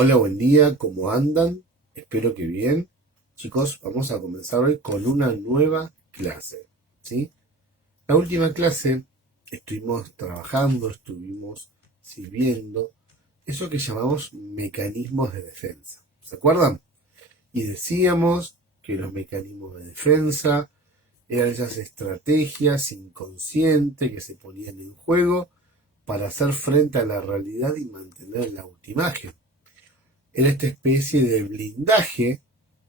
Hola, buen día, ¿cómo andan? Espero que bien. Chicos, vamos a comenzar hoy con una nueva clase, ¿sí? La última clase estuvimos trabajando, estuvimos sirviendo eso que llamamos mecanismos de defensa. ¿Se acuerdan? Y decíamos que los mecanismos de defensa eran esas estrategias inconscientes que se ponían en juego para hacer frente a la realidad y mantener la autoimagen. Era esta especie de blindaje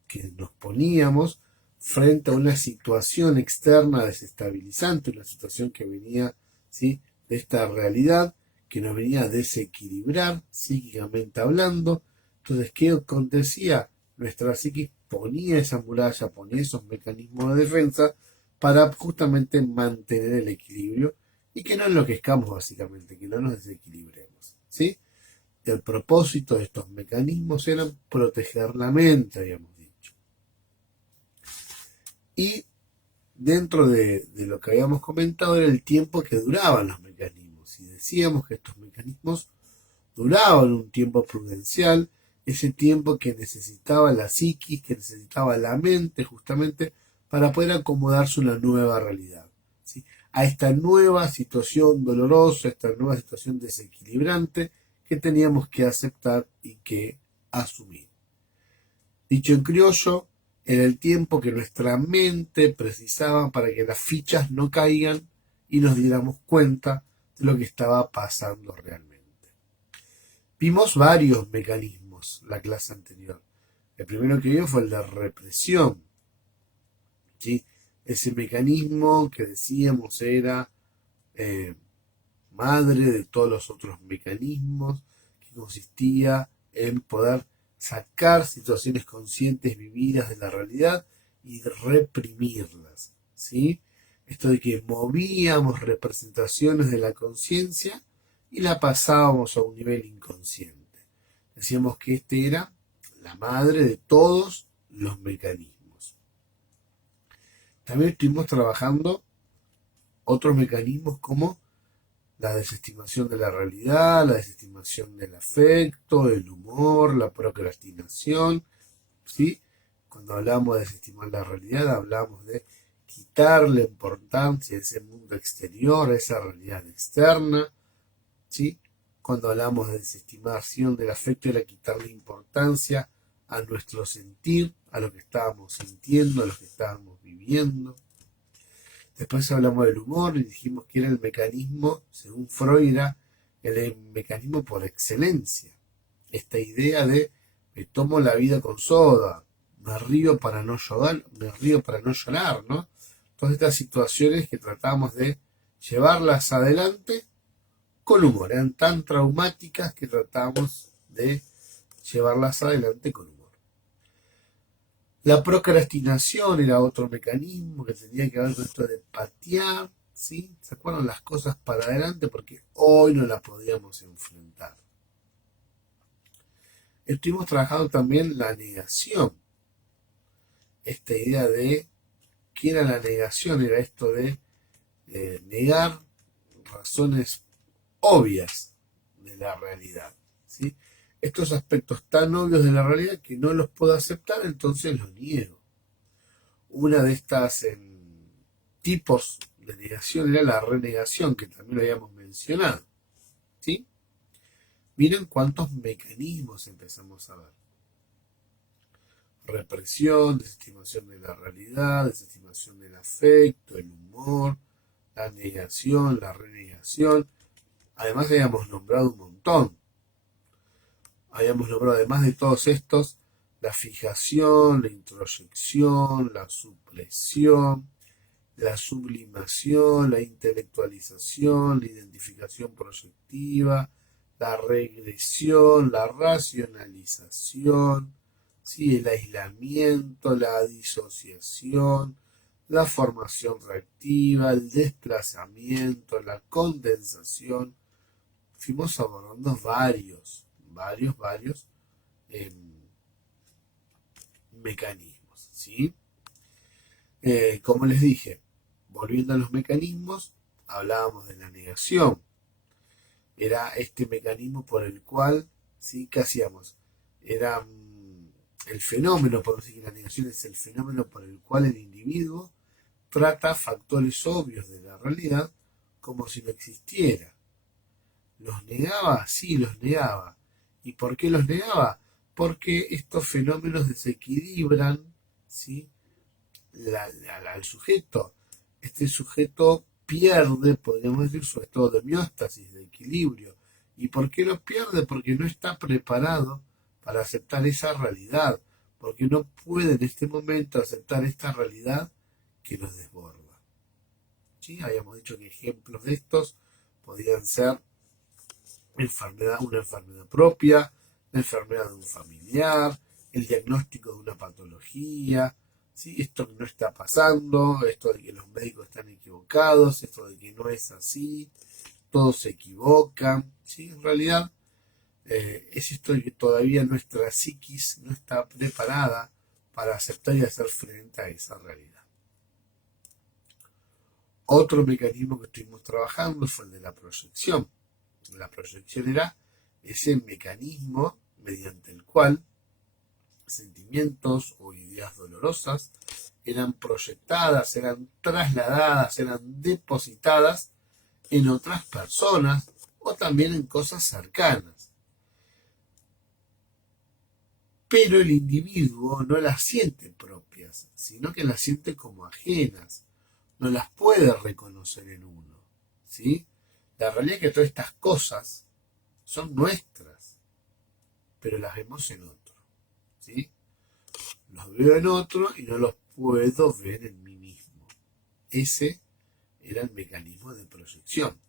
que nos poníamos frente a una situación externa desestabilizante, una situación que venía, ¿sí?, de esta realidad que nos venía a desequilibrar psíquicamente hablando. Entonces, ¿qué acontecía? Nuestra psiquis ponía esa muralla, ponía esos mecanismos de defensa para justamente mantener el equilibrio y que no enloquezcamos básicamente, que no nos desequilibremos, ¿sí? El propósito de estos mecanismos era proteger la mente, habíamos dicho. Y dentro de lo que habíamos comentado era el tiempo que duraban los mecanismos. Y decíamos que estos mecanismos duraban un tiempo prudencial, ese tiempo que necesitaba la psiquis, que necesitaba la mente justamente para poder acomodarse a una nueva realidad, ¿sí?, a esta nueva situación dolorosa, a esta nueva situación desequilibrante que teníamos que aceptar y que asumir. Dicho en criollo, era el tiempo que nuestra mente precisaba para que las fichas no caigan y nos diéramos cuenta de lo que estaba pasando realmente. Vimos varios mecanismos la clase anterior. El primero que vimos fue el de represión, ¿sí? Ese mecanismo que decíamos era madre de todos los otros mecanismos, que consistía en poder sacar situaciones conscientes vividas de la realidad y reprimirlas, ¿sí? Esto de que movíamos representaciones de la conciencia y la pasábamos a un nivel inconsciente. Decíamos que este era la madre de todos los mecanismos. También estuvimos trabajando otros mecanismos como la desestimación de la realidad, la desestimación del afecto, el humor, la procrastinación, ¿sí? Cuando hablamos de desestimar la realidad, hablamos de quitarle importancia a ese mundo exterior, a esa realidad externa, ¿sí? Cuando hablamos de desestimación del afecto, era quitarle importancia a nuestro sentir, a lo que estábamos sintiendo, a lo que estábamos viviendo. Después hablamos del humor y dijimos que era el mecanismo, según Freud, era el mecanismo por excelencia. Esta idea de me tomo la vida con soda, me río para no llorar, ¿no? Todas estas situaciones que tratamos de llevarlas adelante con humor. Eran tan traumáticas que tratamos de llevarlas adelante con humor. La procrastinación era otro mecanismo que tenía que ver con esto de patear, ¿sí? ¿Se acuerdan? Las cosas para adelante porque hoy no las podíamos enfrentar. Estuvimos trabajando también la negación. Esta idea de qué era la negación, era esto de negar razones obvias de la realidad, ¿sí? Estos aspectos tan obvios de la realidad que no los puedo aceptar, entonces los niego. Una de estas tipos de negación era la renegación, que también lo habíamos mencionado, ¿sí? Miren cuántos mecanismos empezamos a ver. Represión, desestimación de la realidad, desestimación del afecto, el humor, la negación, la renegación. Además habíamos nombrado un montón. Habíamos nombrado, además de todos estos, la fijación, la introyección, la supresión, la sublimación, la intelectualización, la identificación proyectiva, la regresión, la racionalización, ¿sí?, el aislamiento, la disociación, la formación reactiva, el desplazamiento, la condensación. Fuimos abordando varios eh, mecanismos, ¿sí? Como les dije, volviendo a los mecanismos, hablábamos de la negación. Era este mecanismo por el cual, ¿sí?, ¿qué hacíamos? era el fenómeno, por decir que la negación es el fenómeno por el cual el individuo trata factores obvios de la realidad como si no existiera. ¿Los negaba? Sí, los negaba. ¿Y por qué los negaba? Porque estos fenómenos desequilibran, ¿sí?, al sujeto. Este sujeto pierde, podríamos decir, su estado de homeostasis, de equilibrio. ¿Y por qué lo pierde? Porque no está preparado para aceptar esa realidad, porque no puede en este momento aceptar esta realidad que nos desborda. ¿Sí? Habíamos dicho que ejemplos de estos podían ser una enfermedad propia, la enfermedad de un familiar, el diagnóstico de una patología, ¿sí? Esto que no está pasando, esto de que los médicos están equivocados, esto de que no es así, todos se equivocan, ¿sí? En realidad es esto de que todavía nuestra psiquis no está preparada para aceptar y hacer frente a esa realidad. Otro mecanismo que estuvimos trabajando fue el de la proyección. La proyección era ese mecanismo mediante el cual sentimientos o ideas dolorosas eran proyectadas, eran trasladadas, eran depositadas en otras personas o también en cosas cercanas. Pero el individuo no las siente propias, sino que las siente como ajenas, no las puede reconocer en uno, ¿sí? La realidad es que todas estas cosas son nuestras, pero las vemos en otro, ¿sí? Los veo en otro y no los puedo ver en mí mismo. Ese era el mecanismo de proyección.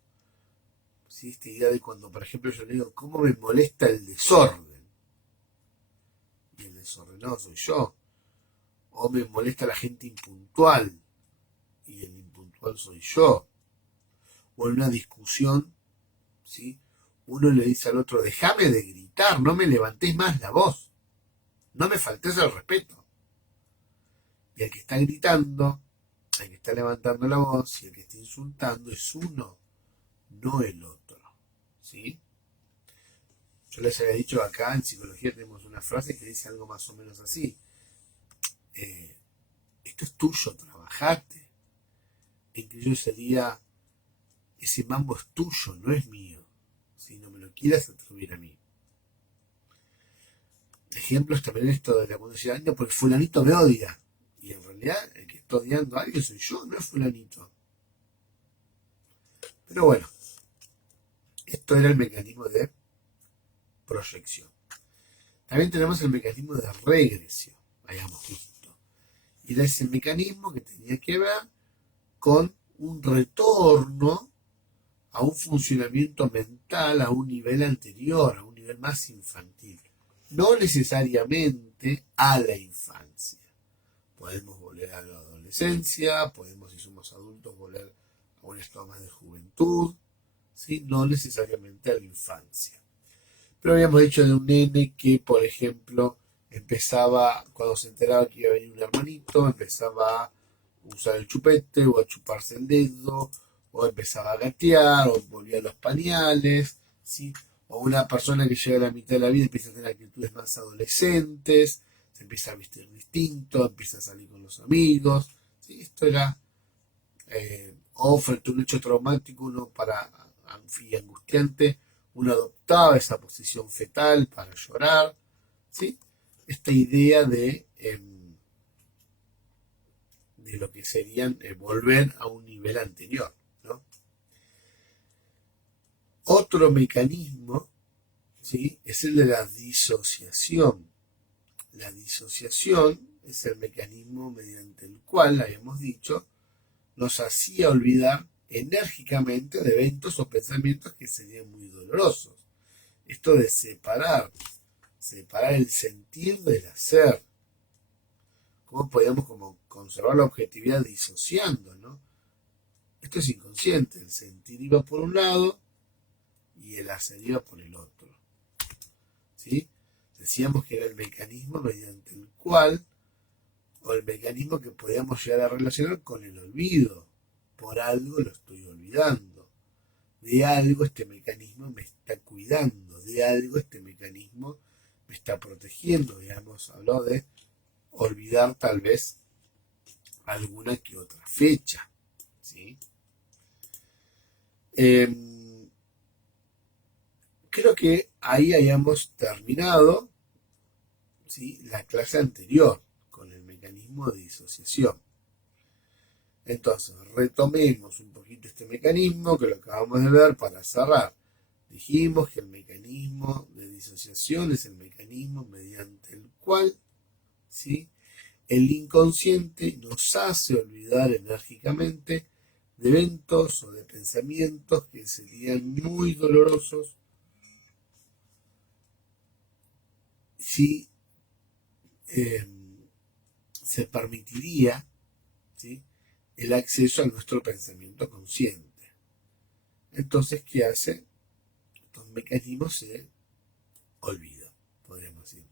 ¿Sí? Esta idea de cuando, por ejemplo, yo le digo, ¿cómo me molesta el desorden? Y el desordenado soy yo. O me molesta la gente impuntual y el impuntual soy yo. O en una discusión, ¿sí?, uno le dice al otro, déjame de gritar, no me levantes más la voz, no me faltes el respeto. Y el que está gritando, el que está levantando la voz y el que está insultando es uno, no el otro, ¿sí? Yo les había dicho acá en psicología tenemos una frase que dice algo más o menos así. Esto es tuyo, trabajate. En que yo sería, ese mambo es tuyo, no es mío. Si no me lo quieras atribuir a mí. Ejemplos también esto de la condición, no, porque fulanito me odia. Y en realidad el que está odiando a alguien soy yo, no es fulanito. Pero bueno, esto era el mecanismo de proyección. También tenemos el mecanismo de regresión, hayamos visto. Y era ese mecanismo que tenía que ver con un retorno a un funcionamiento mental a un nivel anterior, a un nivel más infantil. No necesariamente a la infancia. Podemos volver a la adolescencia, podemos, si somos adultos, volver a un estado más de juventud, ¿sí? No necesariamente a la infancia. Pero habíamos dicho de un nene que, por ejemplo, empezaba, cuando se enteraba que iba a venir un hermanito, empezaba a usar el chupete o a chuparse el dedo, o empezaba a gatear, o volvía a los pañales, ¿sí? O una persona que llega a la mitad de la vida empieza a tener actitudes más adolescentes, se empieza a vestir distinto, empieza a salir con los amigos, ¿sí? Esto era, o frente a un hecho traumático, uno para y angustiante, uno adoptaba esa posición fetal para llorar, ¿sí? Esta idea de lo que serían volver a un nivel anterior, ¿no? Otro mecanismo, ¿sí?, es el de la disociación. La disociación es el mecanismo mediante el cual, habíamos dicho, nos hacía olvidar enérgicamente de eventos o pensamientos que serían muy dolorosos. Esto de separar el sentir del hacer. ¿Cómo podíamos como conservar la objetividad disociando, ¿no? Esto es inconsciente. El sentir iba por un lado y el hacer iba por el otro, ¿sí? Decíamos que era el mecanismo mediante el cual, o el mecanismo que podíamos llegar a relacionar con el olvido. Por algo lo estoy olvidando. De algo este mecanismo me está cuidando. De algo este mecanismo me está protegiendo. Ya hemos hablado de olvidar tal vez alguna que otra fecha, ¿sí? Creo que ahí hayamos terminado, ¿sí?, la clase anterior con el mecanismo de disociación. Entonces, retomemos un poquito este mecanismo que lo acabamos de ver para cerrar. Dijimos que el mecanismo de disociación es el mecanismo mediante el cual, ¿sí?, el inconsciente nos hace olvidar enérgicamente de eventos o de pensamientos que serían muy dolorosos si se permitiría, ¿sí?, el acceso a nuestro pensamiento consciente. Entonces, ¿qué hace? Estos mecanismos se olvidan, podríamos decir.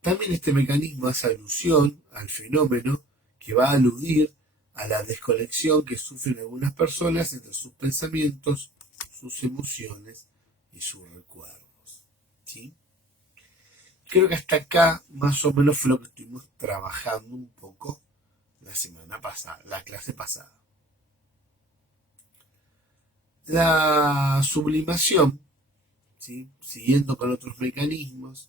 También este mecanismo hace alusión al fenómeno que va a aludir a la desconexión que sufren algunas personas entre sus pensamientos, sus emociones y sus recuerdos, ¿sí? Creo que hasta acá más o menos fue lo que estuvimos trabajando un poco la semana pasada, la clase pasada. La sublimación, ¿sí?, siguiendo con otros mecanismos,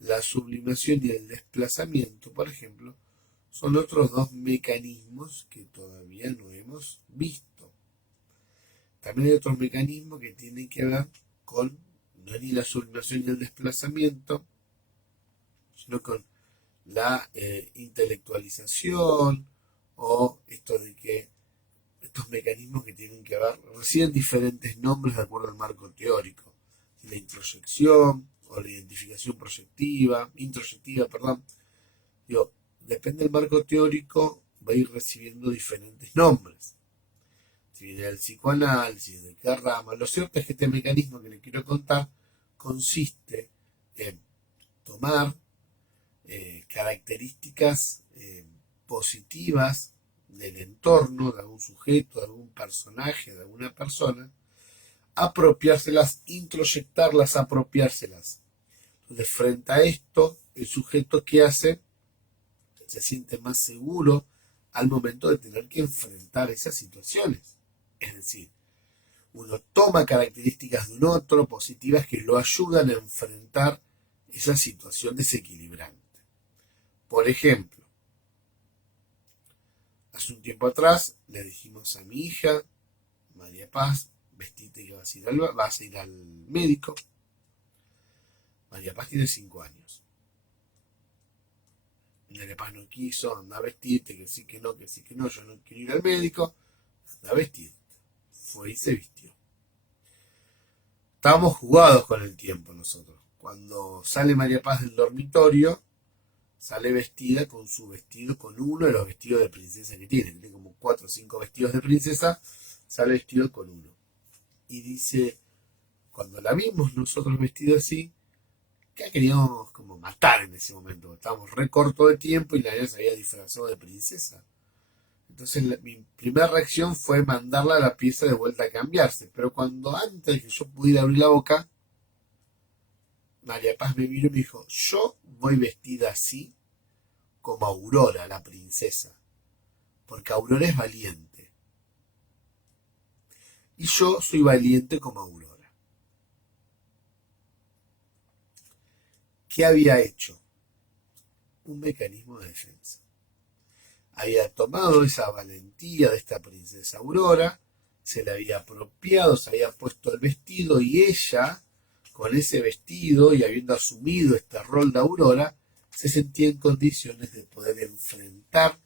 la sublimación y el desplazamiento, por ejemplo, son otros dos mecanismos que todavía no hemos visto. También hay otros mecanismos que tienen que ver con, no es ni la sublimación y el desplazamiento, sino con la intelectualización, o esto de que estos mecanismos que tienen que ver, reciben diferentes nombres de acuerdo al marco teórico. La introyección o la identificación introyectiva, perdón. Digo, depende del marco teórico, va a ir recibiendo diferentes nombres. Si viene del psicoanálisis, de qué rama. Lo cierto es que este mecanismo que les quiero contar consiste en tomar características positivas del entorno, de algún sujeto, de algún personaje, de alguna persona, apropiárselas, introyectarlas, apropiárselas. Entonces, frente a esto, el sujeto, ¿qué hace? Se siente más seguro al momento de tener que enfrentar esas situaciones. Es decir, uno toma características de un otro positivas que lo ayudan a enfrentar esa situación desequilibrante. Por ejemplo, hace un tiempo atrás le dijimos a mi hija, María Paz, vestite que vas a ir al médico. María Paz tiene 5 años. María Paz no quiso, anda a vestirte, que sí, que no, yo no quiero ir al médico, anda a vestirte. Fue y se vistió. Estábamos jugados con el tiempo nosotros. Cuando sale María Paz del dormitorio, sale vestida con su vestido, con uno de los vestidos de princesa que tiene como 4 o 5 vestidos de princesa, sale vestido con uno. Y dice, cuando la vimos nosotros vestido así, que queríamos como matar en ese momento. Estábamos re corto de tiempo y la niña se había disfrazado de princesa. Entonces mi primera reacción fue mandarla a la pieza de vuelta a cambiarse. Pero cuando antes de que yo pudiera abrir la boca, María Paz me miró y me dijo, yo voy vestida así como Aurora, la princesa. Porque Aurora es valiente. Y yo soy valiente como Aurora. ¿Qué había hecho? Un mecanismo de defensa. Había tomado esa valentía de esta princesa Aurora, se la había apropiado, se había puesto el vestido y ella, con ese vestido y habiendo asumido este rol de Aurora, se sentía en condiciones de poder enfrentar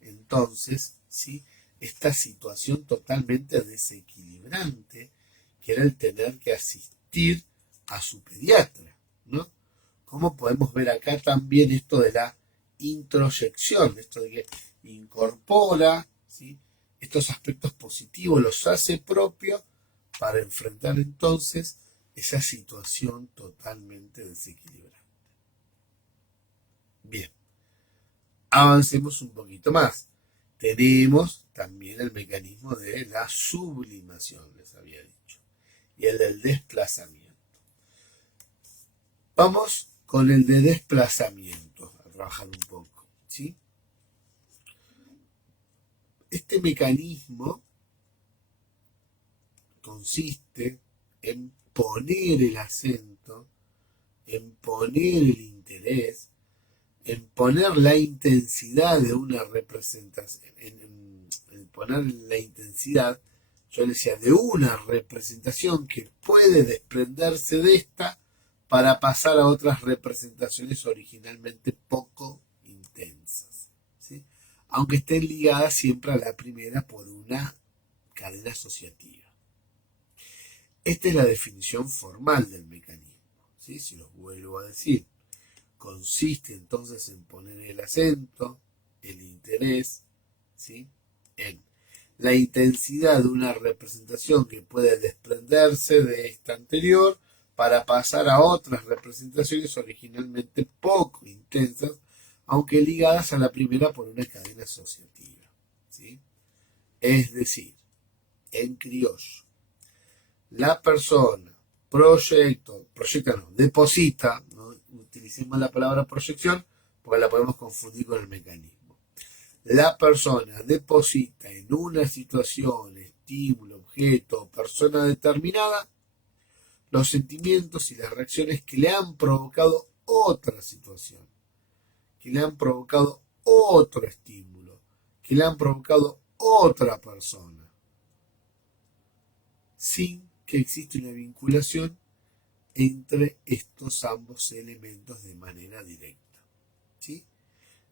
entonces, ¿sí?, esta situación totalmente desequilibrante que era el tener que asistir a su pediatra, ¿no? ¿Cómo podemos ver acá también esto de la introyección, esto de que incorpora, ¿sí?, estos aspectos positivos, los hace propios para enfrentar entonces esa situación totalmente desequilibrante? Bien, avancemos un poquito más. Tenemos también el mecanismo de la sublimación, les había dicho, y el del desplazamiento. Vamos con el de desplazamiento, a trabajar un poco, ¿sí? Este mecanismo consiste en poner el acento, en poner el interés, en poner la intensidad de una representación, en poner la intensidad, yo le decía, de una representación que puede desprenderse de esta para pasar a otras representaciones originalmente poco intensas, ¿sí? Aunque estén ligadas siempre a la primera por una cadena asociativa. Esta es la definición formal del mecanismo, ¿sí? Si los vuelvo a decir, consiste entonces en poner el acento, el interés, ¿sí? En la intensidad de una representación que puede desprenderse de esta anterior para pasar a otras representaciones originalmente poco intensas, aunque ligadas a la primera por una cadena asociativa, ¿sí? Es decir, en criollo, la persona deposita, no utilicemos la palabra proyección porque la podemos confundir con el mecanismo. La persona deposita en una situación, estímulo, objeto o persona determinada los sentimientos y las reacciones que le han provocado otra situación, que le han provocado otro estímulo, que le han provocado otra persona, sin que exista una vinculación entre estos ambos elementos de manera directa, ¿sí?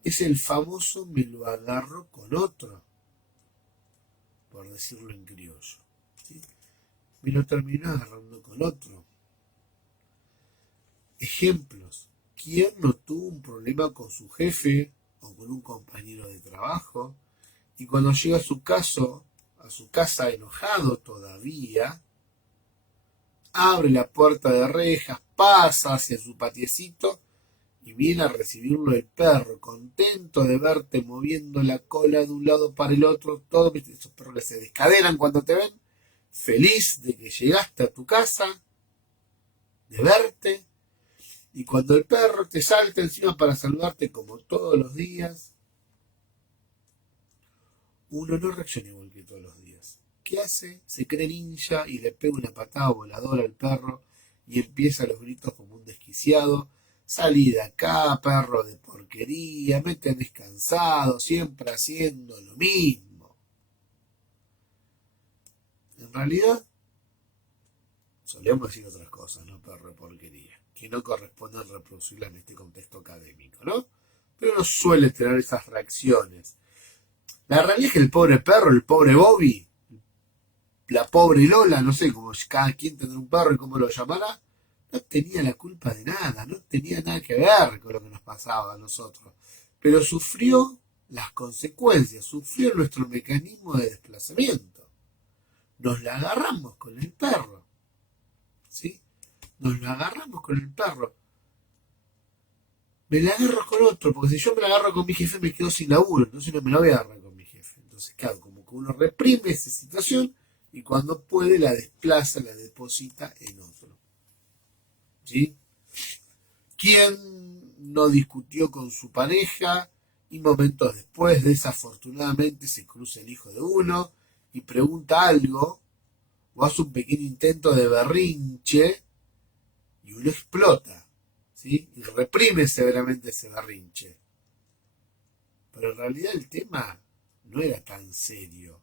Es el famoso me lo agarro con otro, por decirlo en criollo, ¿sí? Me lo termino agarrando con otro. Ejemplos. ¿Quién no tuvo un problema con su jefe o con un compañero de trabajo y cuando llega a su casa enojado todavía, abre la puerta de rejas, pasa hacia su patiecito y viene a recibirlo el perro, contento de verte moviendo la cola de un lado para el otro, todos esos perros que se descaderan cuando te ven, feliz de que llegaste a tu casa, de verte, y cuando el perro te salta encima para saludarte como todos los días, uno no reacciona igual que todos los días. ¿Qué hace? Se cree ninja y le pega una patada voladora al perro y empieza a los gritos como un desquiciado. Salí de acá, perro de porquería, me tenés cansado, siempre haciendo lo mismo. En realidad, solemos decir otras cosas, ¿no? Perro de porquería, que no corresponden reproducirla en este contexto académico, ¿no? Pero uno suele tener esas reacciones. La realidad es que el pobre perro, el pobre Bobby, la pobre Lola, no sé cómo cada quien tendrá un perro y cómo lo llamará, no tenía la culpa de nada, no tenía nada que ver con lo que nos pasaba a nosotros, pero sufrió las consecuencias, sufrió nuestro mecanismo de desplazamiento. Nos la agarramos con el perro, ¿sí? Nos la agarramos con el perro. Me la agarro con otro, porque si yo me la agarro con mi jefe me quedo sin laburo, entonces no me la voy a agarrar con mi jefe. Entonces, claro, como que uno reprime esa situación y cuando puede la desplaza, la deposita en otro. ¿Sí? ¿Quién no discutió con su pareja y momentos después, desafortunadamente, se cruza el hijo de uno y pregunta algo o hace un pequeño intento de berrinche y uno explota, ¿sí? Y reprime severamente ese berrinche? Pero en realidad el tema no era tan serio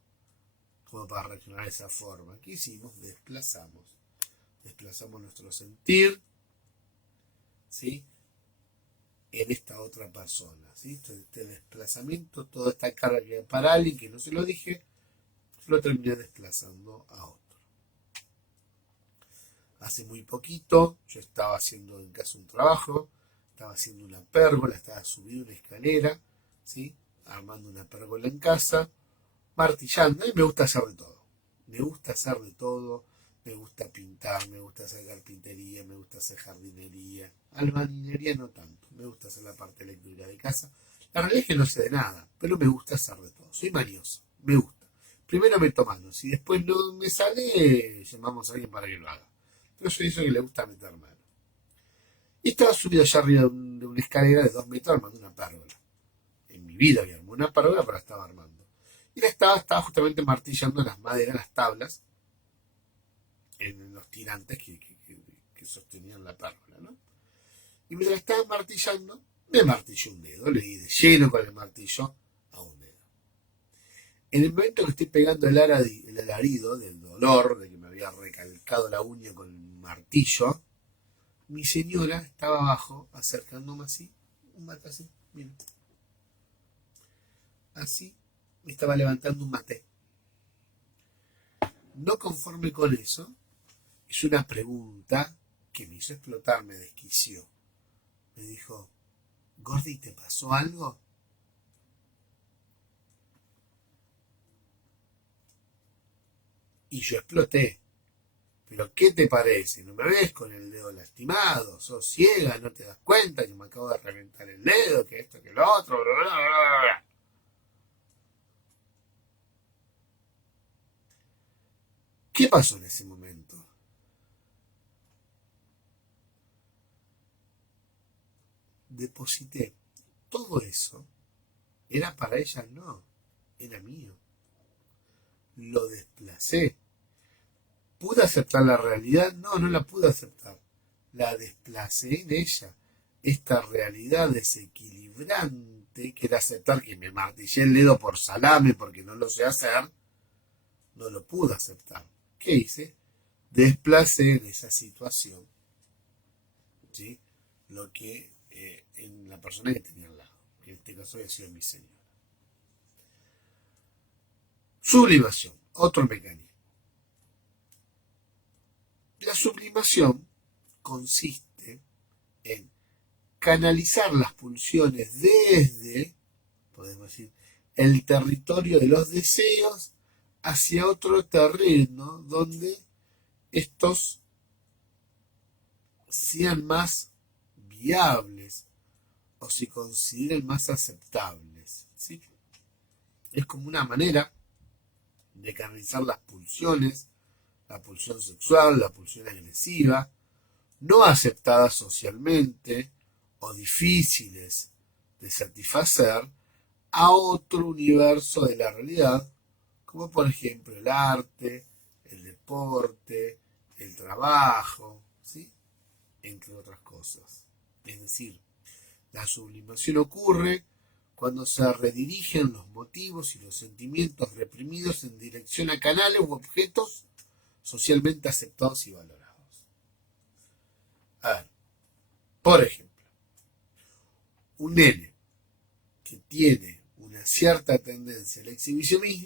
como para reaccionar de esa forma. ¿Qué hicimos? Desplazamos nuestro sentir, ¿sí? En esta otra persona, ¿sí? Este desplazamiento, toda esta carga que para alguien que no se lo dije, lo terminé desplazando a otro. Hace muy poquito yo estaba haciendo en casa un trabajo, estaba haciendo una pérgola, estaba subiendo una escalera, ¿sí? Armando una pérgola en casa, martillando. A mí me gusta hacer de todo. Me gusta hacer de todo. Me gusta pintar, me gusta hacer carpintería, me gusta hacer jardinería. Albañilería no tanto. Me gusta hacer la parte eléctrica de casa. La realidad es que no sé de nada, pero me gusta hacer de todo. Soy manioso. Me gusta. Primero meto manos. Si después no me sale, llamamos a alguien para que lo haga. Pero soy eso que le gusta meter mano. Y estaba subido allá arriba de una escalera de 2 metros armando una pérgola. En mi vida había armado una pérgola, pero la estaba armando. Y estaba justamente martillando las maderas, las tablas, en los tirantes que sostenían la pérgola, ¿no? Y mientras estaba martillando, me martilló un dedo, le di de lleno con el martillo a un dedo. En el momento que estoy pegando el alarido del dolor, de que me había recalcado la uña con el martillo, mi señora estaba abajo, acercándome así, un mate así, miren, así, me estaba levantando un mate. No conforme con eso, hizo una pregunta que me hizo explotar, me desquició. Me dijo, Gordi, ¿te pasó algo? Y yo exploté. ¿Pero qué te parece? ¿No me ves con el dedo lastimado? ¿Sos ciega? ¿No te das cuenta que me acabo de reventar el dedo? Que esto, que lo otro, bla, bla, bla, bla. ¿Qué pasó en ese momento? Deposité todo eso. Era para ella, no. Era mío. Lo desplacé. ¿Pude aceptar la realidad? No, no la pude aceptar. La desplacé en ella. Esta realidad desequilibrante, que era aceptar que me martillé el dedo por salame porque no lo sé hacer, no lo pude aceptar. ¿Qué hice? Desplacé en esa situación, ¿sí? Lo que en la persona que tenía al lado. En este caso había sido mi señora. Sublimación, otro mecanismo. La sublimación consiste en canalizar las pulsiones desde, podemos decir, el territorio de los deseos hacia otro terreno donde estos sean más viables o se consideren más aceptables, ¿sí? Es como una manera de canalizar las pulsiones, la pulsión sexual, la pulsión agresiva, no aceptadas socialmente o difíciles de satisfacer, a otro universo de la realidad, como por ejemplo el arte, el deporte, el trabajo, ¿sí? Entre otras cosas. Es decir, la sublimación ocurre cuando se redirigen los motivos y los sentimientos reprimidos en dirección a canales u objetos socialmente aceptados y valorados. A ver, por ejemplo, un nene que tiene una cierta tendencia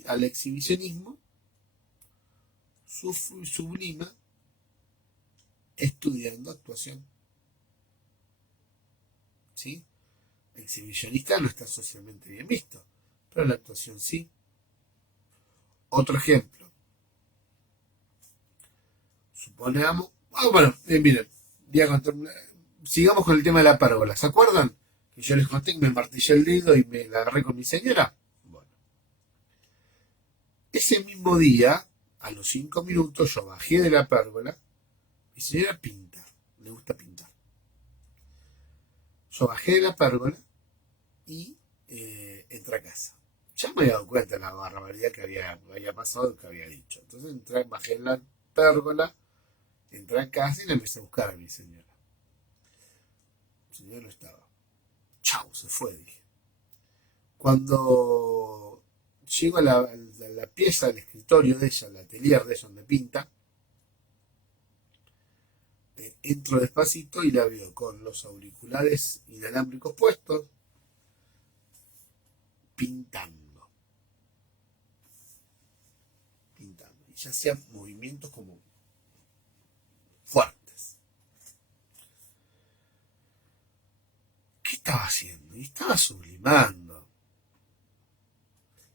al exhibicionismo sublima estudiando actuación. ¿Sí? El exhibicionista no está socialmente bien visto, pero la actuación sí. Otro ejemplo. Suponemos. Bueno, miren, sigamos con el tema de la pérgola. ¿Se acuerdan? Que yo les conté que me martillé el dedo y me la agarré con mi señora. Bueno. Ese mismo día, a los 5 minutos, yo bajé de la pérgola. Mi señora pinta, le gusta pintar. Yo bajé de la pérgola y entré a casa. Ya me había dado cuenta de la barbaridad que había pasado, que había dicho. Entonces bajé en la pérgola, entré a casa y la empecé a buscar a mi señora. Mi señora no estaba. Chau, se fue, dije. Cuando llego a la pieza del escritorio de ella, el atelier de ella donde pinta, entro despacito y la veo con los auriculares inalámbricos puestos, pintando. Y ya hacía movimientos como fuertes. ¿Qué estaba haciendo? Y estaba sublimando.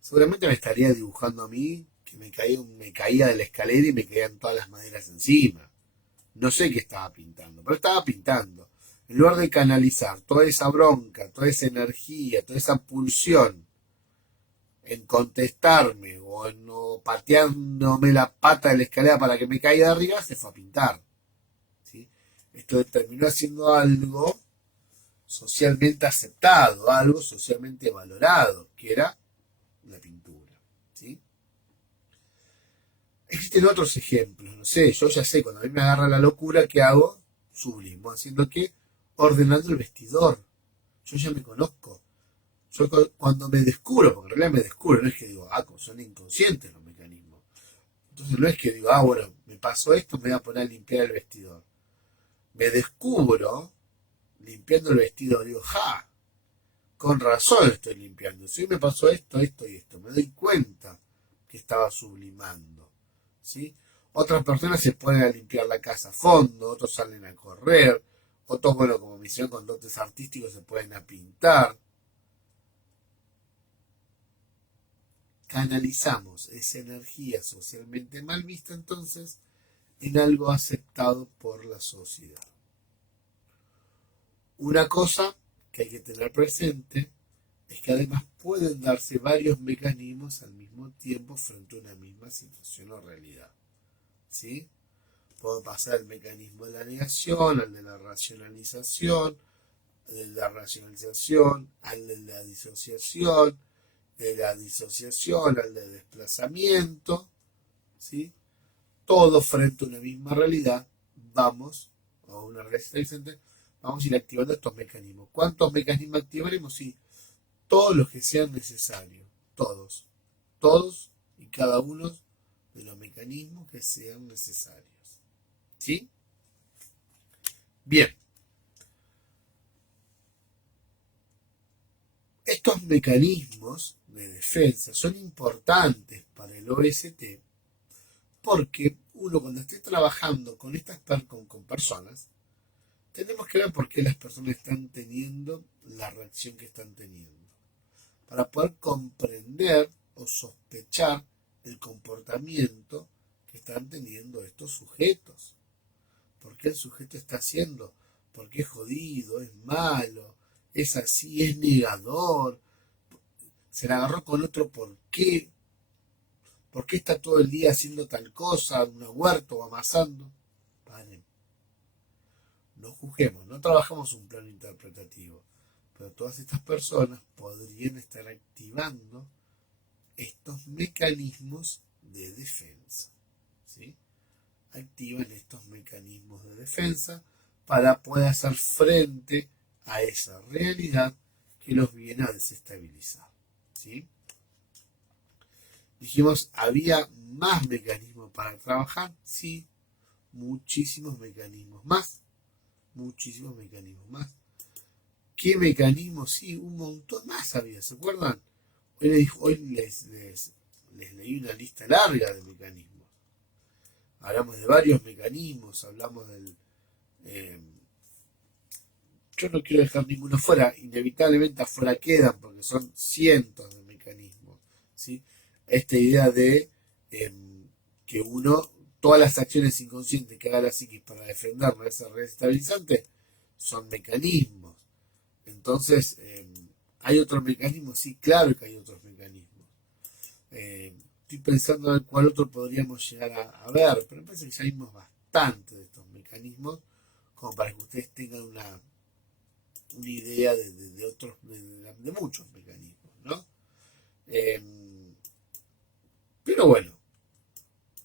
Seguramente me estaría dibujando a mí, que me caía de la escalera y me caían todas las maderas encima. No sé qué estaba pintando, pero estaba pintando. En lugar de canalizar toda esa bronca, toda esa energía, toda esa pulsión en contestarme o pateándome la pata de la escalera para que me caiga de arriba, se fue a pintar. ¿Sí? Esto terminó haciendo algo socialmente aceptado, algo socialmente valorado, que era la pintura. ¿Sí? Existen otros ejemplos, no sé, yo ya sé, cuando a mí me agarra la locura, ¿qué hago? Sublimo, haciendo que ordenando el vestidor. Yo ya me conozco. Yo cuando me descubro, porque en realidad me descubro, no es que digo, son inconscientes los mecanismos. Entonces no es que digo, bueno, me pasó esto, me voy a poner a limpiar el vestidor. Me descubro limpiando el vestidor, digo, con razón estoy limpiando. Si me pasó esto, esto y esto, me doy cuenta que estaba sublimando. ¿Sí? Otras personas se ponen a limpiar la casa a fondo, otros salen a correr, otros, bueno, como me hicieron con dotes artísticos, se pueden a pintar. Canalizamos esa energía socialmente mal vista entonces en algo aceptado por la sociedad. Una cosa que hay que tener presente es que además pueden darse varios mecanismos al mismo tiempo frente a una misma situación o realidad. ¿Sí? Puedo pasar el mecanismo de la negación, al de la racionalización, al de la disociación, de la disociación al de desplazamiento, ¿sí? Todo frente a una misma realidad, vamos a ir activando estos mecanismos. ¿Cuántos mecanismos activaremos? Sí, todos los que sean necesarios, todos y cada uno de los mecanismos que sean necesarios. ¿Sí? Bien. Estos mecanismos de defensa son importantes para el OST porque uno cuando esté trabajando con con personas, tenemos que ver por qué las personas están teniendo la reacción que están teniendo, para poder comprender o sospechar el comportamiento que están teniendo estos sujetos. ¿Por qué el sujeto está haciendo? ¿Por qué es jodido? ¿Es malo? ¿Es así? ¿Es negador? ¿Se la agarró con otro por qué? ¿Por qué está todo el día haciendo tal cosa, en un huerto o amasando? Paren. No juzguemos, no trabajamos un plano interpretativo, pero todas estas personas podrían estar activando estos mecanismos de defensa. ¿Sí? Activan estos mecanismos de defensa para poder hacer frente a esa realidad que los viene a desestabilizar. ¿Sí? Dijimos, ¿había más mecanismos para trabajar? Sí, muchísimos mecanismos más. Muchísimos mecanismos más. ¿Qué mecanismos? Sí, un montón más había, ¿se acuerdan? Hoy les leí una lista larga de mecanismos. Hablamos de varios mecanismos, hablamos del... yo no quiero dejar ninguno fuera, inevitablemente afuera quedan, porque son cientos de mecanismos. ¿Sí? Esta idea de que uno, todas las acciones inconscientes que haga la psiquis para defendernos de esa red estabilizante, son mecanismos. Entonces, ¿hay otros mecanismos? Sí, claro que hay otros mecanismos. Estoy pensando en cuál otro podríamos llegar a ver, pero me parece que ya vimos bastante de estos mecanismos, como para que ustedes tengan una idea de otros, de muchos mecanismos, ¿no? Pero bueno,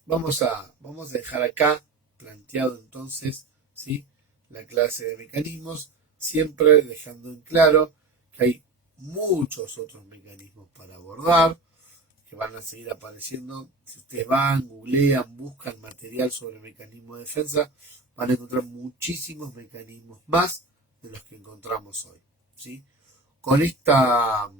vamos a dejar acá planteado entonces, ¿sí? La clase de mecanismos, siempre dejando en claro que hay muchos otros mecanismos para abordar, que van a seguir apareciendo. Si ustedes van, googlean, buscan material sobre mecanismo de defensa, van a encontrar muchísimos mecanismos más de los que encontramos hoy. ¿Sí? Con esta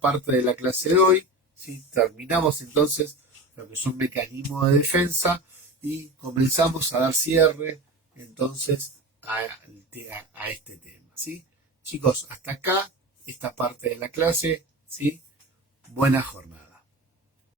parte de la clase de hoy, ¿sí? Terminamos entonces lo que son mecanismos de defensa y comenzamos a dar cierre entonces a este tema. ¿Sí? Chicos, hasta acá esta parte de la clase. ¿Sí? Buena jornada.